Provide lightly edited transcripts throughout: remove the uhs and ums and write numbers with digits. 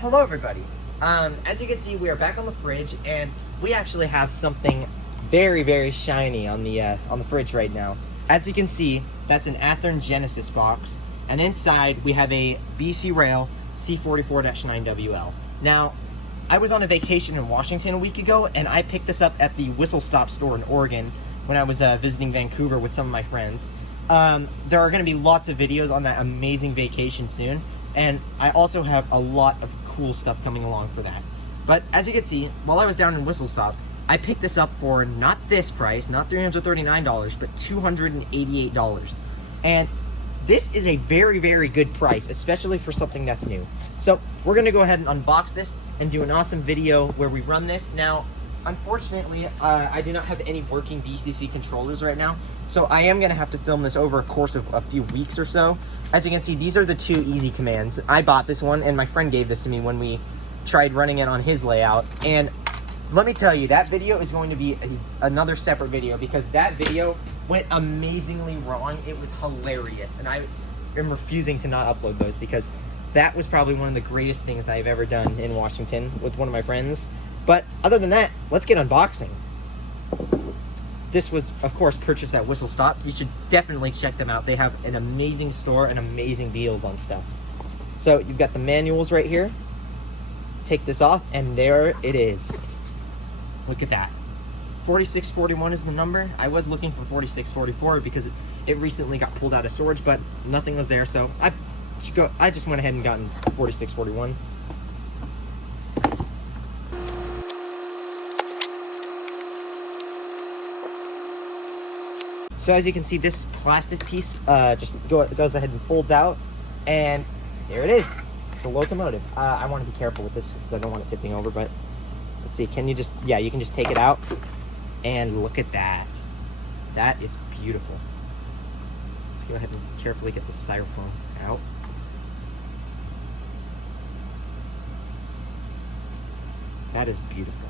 Hello everybody. As you can see, we are back on the fridge, and we actually have something very shiny on the fridge right now. As you can see, that's an Athearn Genesis box, and inside we have a BCOL C44-9WL. Now, I was on a vacation in Washington a week ago, and I picked this up at the Whistle Stop store in Oregon when I was visiting Vancouver with some of my friends. There are going to be lots of videos on that amazing vacation soon, and I also have a lot of cool stuff coming along for that. But as you can see, while I was down in Whistle Stop, I picked this up for not this price, not $339, but $288. And this is a very good price, especially for something that's new. So we're gonna go ahead and unbox this and do an awesome video where we run this. Now, unfortunately, I do not have any working DCC controllers right now, so I am gonna have to film this over a course of a few weeks or so. As you can see, these are the two easy commands. I bought this one, and my friend gave this to me when we tried running it on his layout. And let me tell you, that video is going to be another separate video, because that video went amazingly wrong. It was hilarious, and I am refusing to not upload those, because that was probably one of the greatest things I've ever done in Washington with one of my friends. But other than that, let's get unboxing. This was, of course, purchased at Whistle Stop. You should definitely check them out. They have an amazing store and amazing deals on stuff. So you've got the manuals right here. Take this off, and there it is. Look at that. 4641 is the number. I was looking for 4644 because it recently got pulled out of storage, but nothing was there, so I just went ahead and gotten 4641. So as you can see, this plastic piece just goes ahead and folds out, and there it is, the locomotive. I want to be careful with this because I don't want it tipping over, but let's see, can you just, yeah, you can just take it out, and look at that. That is beautiful. Go ahead and carefully get the styrofoam out. That is beautiful.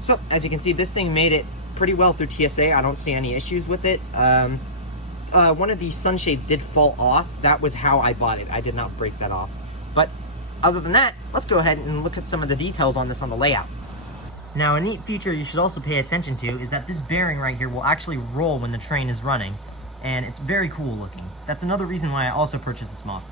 So, as you can see, this thing made it pretty well through TSA. I don't see any issues with it. One of these sunshades did fall off. That was how I bought it. I did not break that off. But other than that, let's go ahead and look at some of the details on this on the layout. Now, a neat feature you should also pay attention to is that this bearing right here will actually roll when the train is running, and it's very cool looking. That's another reason why I also purchased this model.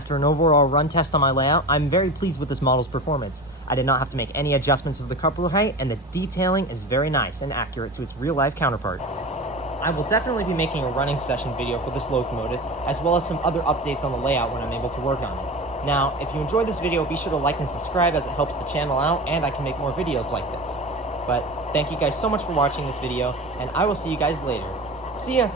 After an overall run test on my layout, I'm very pleased with this model's performance. I did not have to make any adjustments to the coupler height, and the detailing is very nice and accurate to its real-life counterpart. I will definitely be making a running session video for this locomotive, as well as some other updates on the layout when I'm able to work on it. Now, if you enjoyed this video, be sure to like and subscribe as it helps the channel out, and I can make more videos like this. But thank you guys so much for watching this video, and I will see you guys later. See ya!